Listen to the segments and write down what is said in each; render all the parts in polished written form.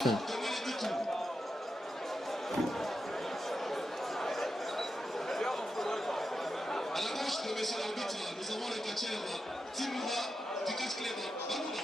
À la gauche de monsieur l'arbitre, nous avons le catcheur Timura du catch club Balouba.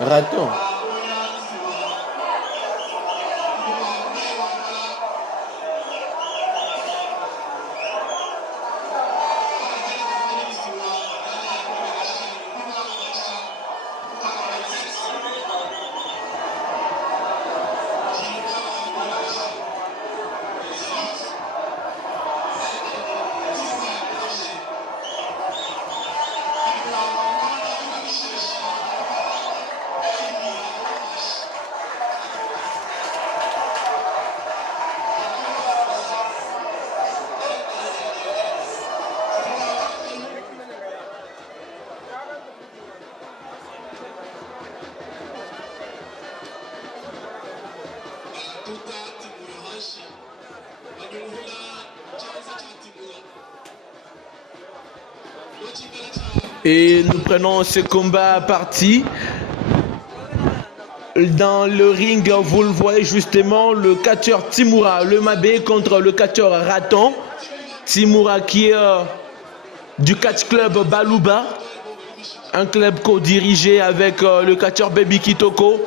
Raton. Et nous prenons ce combat parti. Dans le ring, vous le voyez justement, le catcheur Timura, le Mabé contre le catcheur Raton. Timura qui est du catch club Balouba, un club co-dirigé avec le catcheur Baby Kitoko,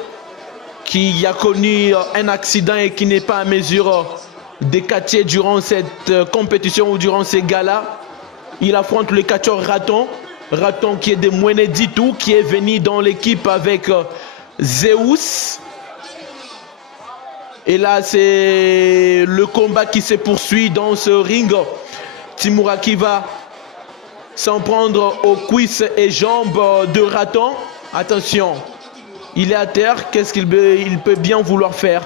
qui a connu un accident et qui n'est pas à mesure de catcher durant cette compétition ou durant ces galas. Il affronte le catcheur Raton. Raton qui est de Mweneditu, qui est venu dans l'équipe avec Zeus. Et là, c'est le combat qui se poursuit dans ce ring. Timura qui va s'en prendre aux cuisses et jambes de Raton. Attention, il est à terre. Qu'est-ce qu'il peut bien vouloir faire?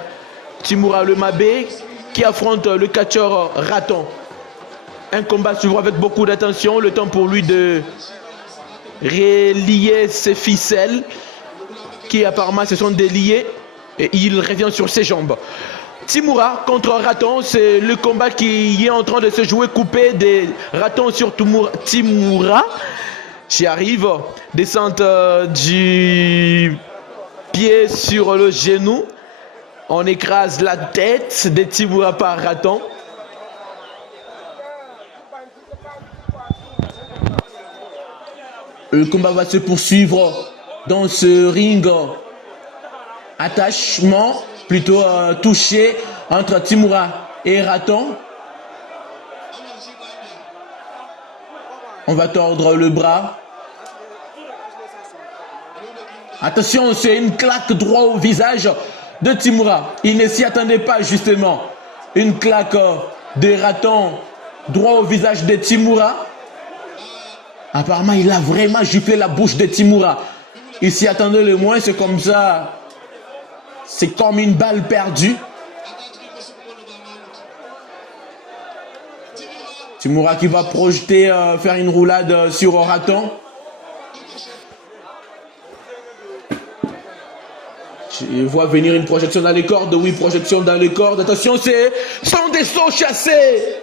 Timura le Mabé qui affronte le catcheur Raton. Un combat suivant avec beaucoup d'attention. Le temps pour lui de relier ses ficelles qui apparemment se sont déliées et il revient sur ses jambes. Timura contre Raton, c'est le combat qui est en train de se jouer, coupé des Ratons sur Timura. J'y arrive, descente du pied sur le genou. On écrase la tête de Timura par Raton. Le combat va se poursuivre dans ce ring. Attachement, plutôt touché entre Timura et Raton. On va tordre le bras. Attention, c'est une claque droit au visage de Timura. Il ne s'y attendait pas justement. Une claque de Raton droit au visage de Timura. Apparemment, il a vraiment giflé la bouche de Timura. Il s'y attendait le moins, c'est comme ça. C'est comme une balle perdue. Timura qui va projeter, faire une roulade sur Raton. Je vois venir une projection dans les cordes. Oui, projection dans les cordes. Attention, sont des sauts chassés.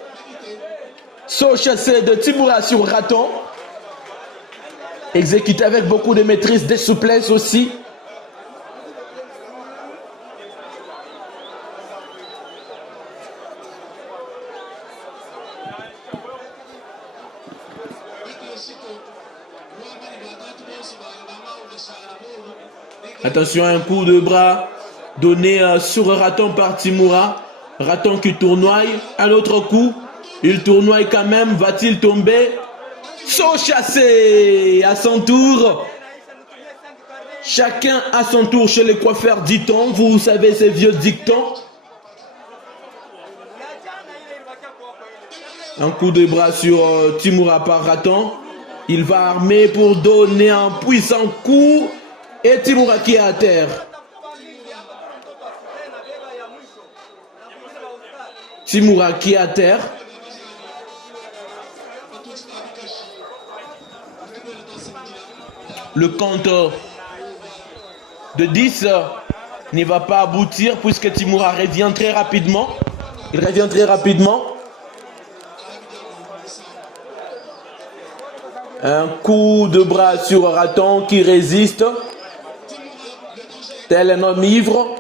Sauts chassés de Timura sur Raton. Exécuté avec beaucoup de maîtrise, de souplesse aussi. Attention, un coup de bras donné sur Raton par Timura. Raton qui tournoie. Un autre coup. Il tournoie quand même. Va-t-il tomber? Saut chassé à son tour. Chacun à son tour chez les coiffeurs, dit-on. Vous savez ces vieux dictons. Un coup de bras sur Timura par Raton. Il va armer pour donner un puissant coup. Et Timura qui est à terre. Timura qui est à terre. Le compte de 10 ne va pas aboutir puisque Timura revient très rapidement. Il revient très rapidement. Un coup de bras sur Raton qui résiste. Tel un homme ivre.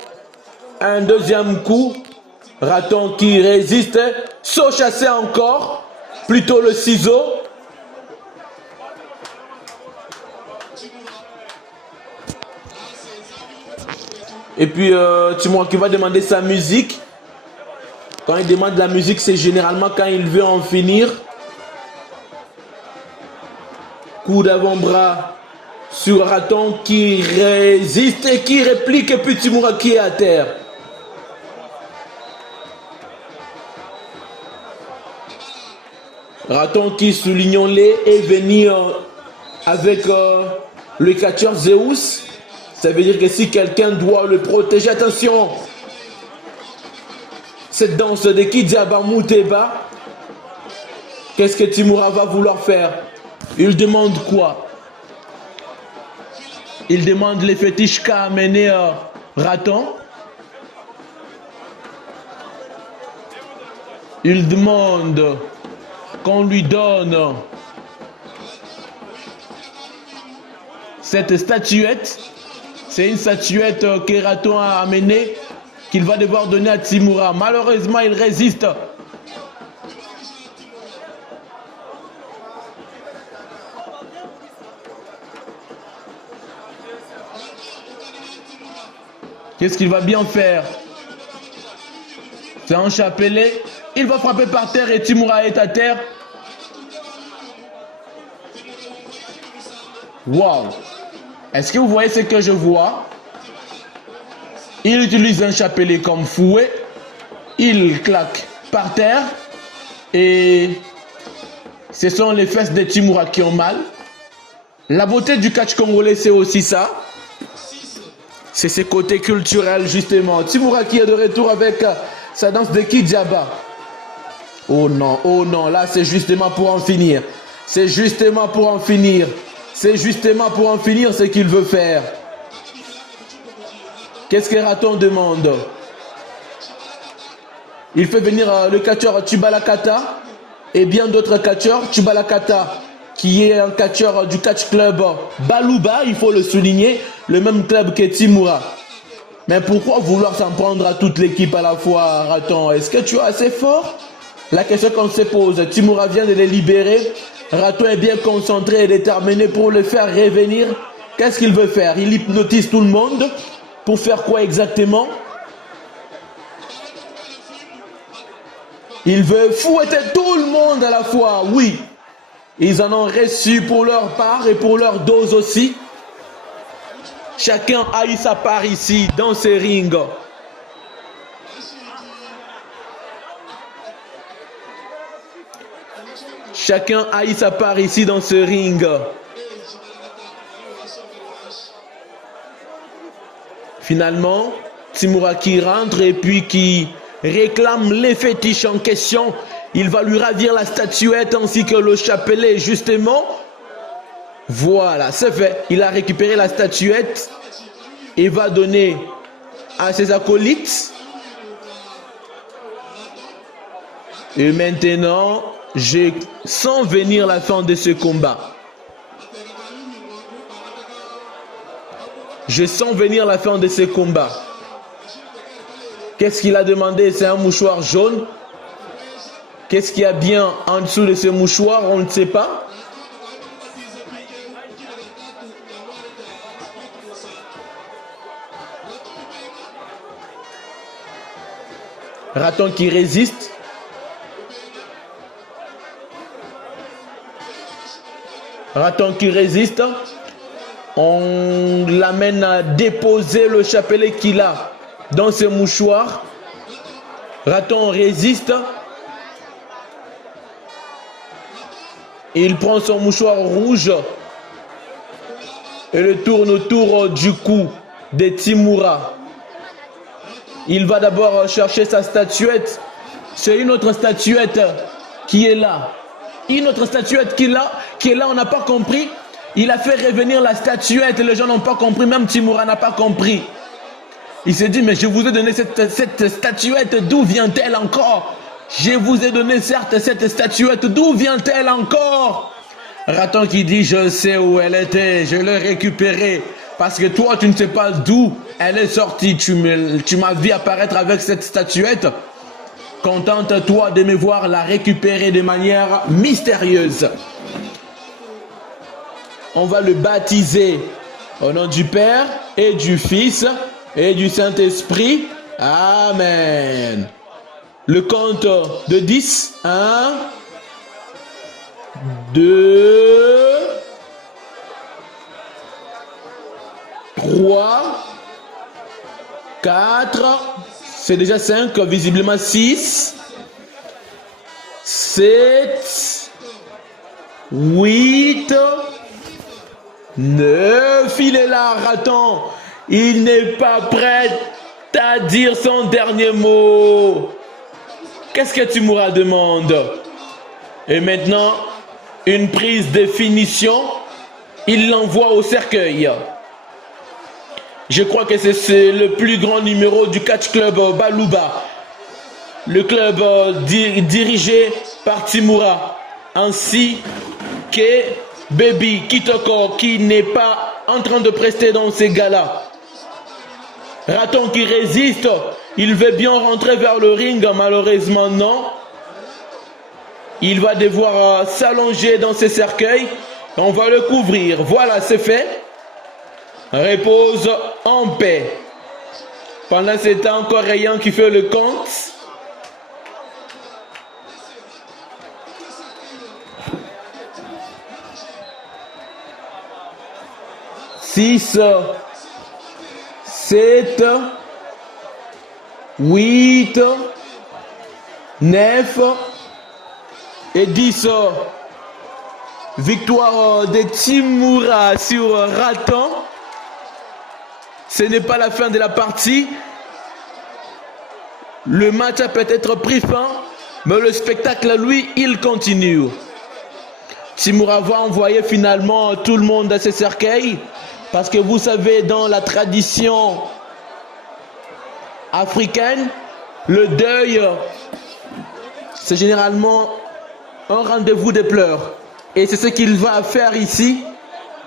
Un deuxième coup. Raton qui résiste. Saut chassé encore. Plutôt le ciseau. Et puis Timura qui va demander sa musique. Quand il demande la musique, c'est généralement quand il veut en finir. Coup d'avant-bras sur Raton qui résiste et qui réplique. Et puis Timura qui est à terre. Raton qui, soulignons-les, est venu avec le catcheur Zeus. Ça veut dire que si quelqu'un doit le protéger, attention. Cette danse de Kidiaba Mouteba. Qu'est-ce que Timura va vouloir faire? Il demande quoi? Il demande les fétiches qu'a amené Raton. Il demande qu'on lui donne cette statuette. C'est une statuette que Raton a amenée, qu'il va devoir donner à Timura. Malheureusement, il résiste. Qu'est-ce qu'il va bien faire? C'est un chapelet. Il va frapper par terre et Timura est à terre. Wow! Est-ce que vous voyez ce que je vois? Il utilise un chapelet comme fouet. Il claque par terre. Et ce sont les fesses de Timura qui ont mal. La beauté du catch congolais, c'est aussi ça. C'est ses côtés culturels, justement. Timura qui est de retour avec sa danse de Kidiaba. Oh non, là c'est justement pour en finir. C'est justement pour en finir. C'est justement pour en finir ce qu'il veut faire. Qu'est-ce que Raton demande? Il fait venir le catcheur Tubalakata et bien d'autres catcheurs. Tubalakata qui est un catcheur du catch club Baluba, il faut le souligner, le même club que Timura. Mais pourquoi vouloir s'en prendre à toute l'équipe à la fois, Raton? Est-ce que tu es assez fort? La question qu'on se pose, Timura vient de les libérer. Raton est bien concentré et déterminé pour le faire revenir. Qu'est-ce qu'il veut faire? Il hypnotise tout le monde. Pour faire quoi exactement? Il veut fouetter tout le monde à la fois, oui. Ils en ont reçu pour leur part et pour leur dose aussi. Chacun a eu sa part ici, dans ce ring. Chacun a eu sa part ici dans ce ring. Finalement, Timura qui rentre et puis qui réclame les fétiches en question. Il va lui ravir la statuette ainsi que le chapelet, justement. Voilà, c'est fait. Il a récupéré la statuette et va donner à ses acolytes. Et maintenant, je sens venir la fin de ce combat. Je sens venir la fin de ce combat. Qu'est-ce qu'il a demandé? C'est un mouchoir jaune. Qu'est-ce qu'il y a bien en dessous de ce mouchoir? On ne sait pas. Raton qui résiste. Raton qui résiste. On l'amène à déposer le chapelet qu'il a dans ce mouchoir. Raton résiste. Il prend son mouchoir rouge et le tourne autour du cou de Timura. Il va d'abord chercher sa statuette. C'est une autre statuette qui est là. Une autre statuette qui est là, on n'a pas compris. Il a fait revenir la statuette et les gens n'ont pas compris. Même Timura n'a pas compris. Il s'est dit, mais je vous ai donné cette statuette, d'où vient-elle encore? Je vous ai donné certes cette statuette, d'où vient-elle encore? Raton qui dit, je sais où elle était, je l'ai récupérée. Parce que toi, tu ne sais pas d'où elle est sortie. Tu m'as vu apparaître avec cette statuette. Contente-toi de me voir la récupérer de manière mystérieuse. On va le baptiser au nom du Père et du Fils et du Saint-Esprit. Amen. Le compte de 10. 1, 2, 3, 4, c'est déjà 5, visiblement 6, 7, 8, 9, il est là, Raton. Il n'est pas prêt à dire son dernier mot. Qu'est-ce que Timura demande? Et maintenant, une prise de finition, il l'envoie au cercueil. Je crois que c'est le plus grand numéro du catch club Baluba. Le club dirigé par Timura, ainsi que Baby Kitoko qui n'est pas en train de prester dans ces galas. Raton qui résiste, il veut bien rentrer vers le ring, malheureusement non. Il va devoir s'allonger dans ses cercueils. On va le couvrir. Voilà, c'est fait. Repose en paix. Pendant ce temps, Coréen qui fait le compte. Six, 7, 8, 9 et 10. Victoire de Timura sur Raton. Ce n'est pas la fin de la partie. Le match a peut-être pris fin, mais le spectacle, lui, il continue. Timura va envoyer finalement tout le monde à ses cercueils. Parce que vous savez, dans la tradition africaine, le deuil, c'est généralement un rendez-vous de pleurs. Et c'est ce qu'il va faire ici.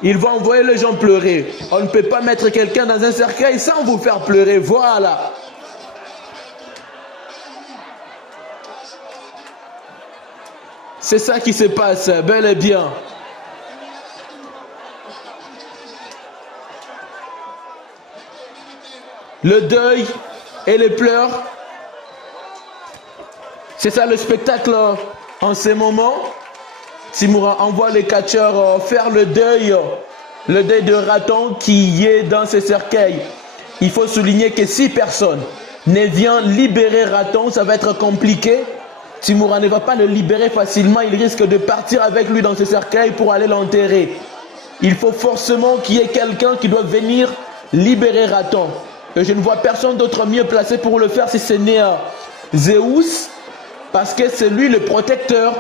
Il va envoyer les gens pleurer. On ne peut pas mettre quelqu'un dans un cercueil sans vous faire pleurer. Voilà. C'est ça qui se passe, bel et bien. Le deuil et les pleurs. C'est ça le spectacle en ce moment. Timura envoie les catcheurs faire le deuil de Raton qui est dans ce cercueil. Il faut souligner que si personne ne vient libérer Raton, ça va être compliqué. Timura ne va pas le libérer facilement, il risque de partir avec lui dans ce cercueil pour aller l'enterrer. Il faut forcément qu'il y ait quelqu'un qui doit venir libérer Raton. Et je ne vois personne d'autre mieux placé pour le faire si ce n'est Zeus, parce que c'est lui le protecteur.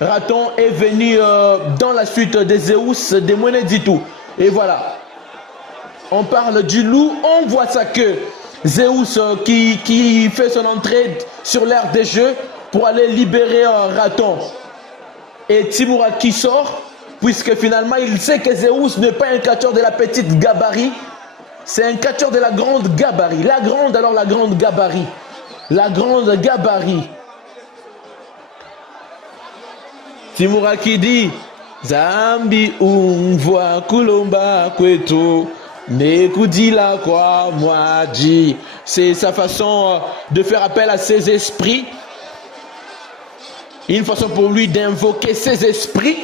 Raton est venu dans la suite de Zeus, de Mweneditu. Et voilà. On parle du loup, on voit sa queue. Zeus qui fait son entrée sur l'aire des jeux pour aller libérer Raton. Et Timura qui sort, puisque finalement il sait que Zeus n'est pas un catcheur de la petite gabarit. C'est un catcheur de la grande gabarit. La grande gabarit. La grande gabarit. Timura qui dit Zambi umvwa kulomba kwetu nekudila kwa mwaji. C'est sa façon de faire appel à ses esprits. Une façon pour lui d'invoquer ses esprits.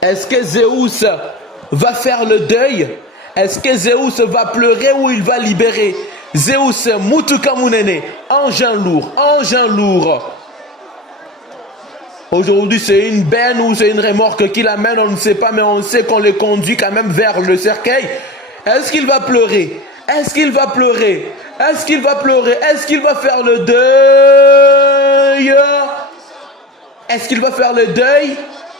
Est-ce que Zeus va faire le deuil? Est-ce que Zeus va pleurer ou il va libérer? Zeus Mutuka Munene, engin lourd. Aujourd'hui, c'est une benne ou c'est une remorque qui l'amène, on ne sait pas, mais on sait qu'on le conduit quand même vers le cercueil. Est-ce qu'il va pleurer? Est-ce qu'il va pleurer? Est-ce qu'il va pleurer? Est-ce qu'il va faire le deuil? Est-ce qu'il va faire le deuil?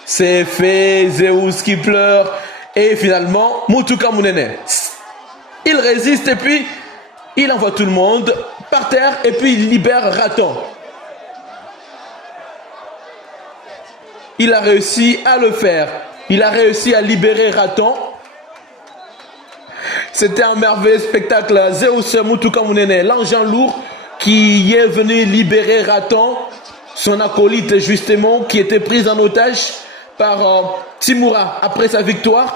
C'est fait, Zeus qui pleure. Et finalement, Mutuka Munene, il résiste et puis il envoie tout le monde par terre et puis il libère Raton. Il a réussi à le faire. Il a réussi à libérer Raton. C'était un merveilleux spectacle. Zeus Mutuka Munene, l'engin lourd qui est venu libérer Raton, son acolyte justement, qui était pris en otage par Timura après sa victoire.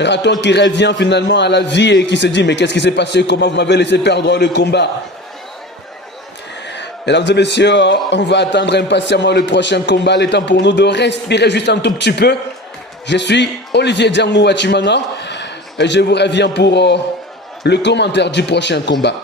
Raton qui revient finalement à la vie et qui se dit mais qu'est-ce qui s'est passé? Comment vous m'avez laissé perdre le combat? Mesdames et messieurs, on va attendre impatiemment le prochain combat. Il est temps pour nous de respirer juste un tout petit peu. Je suis Olivier Djangou Wachimanga et je vous reviens pour le commentaire du prochain combat.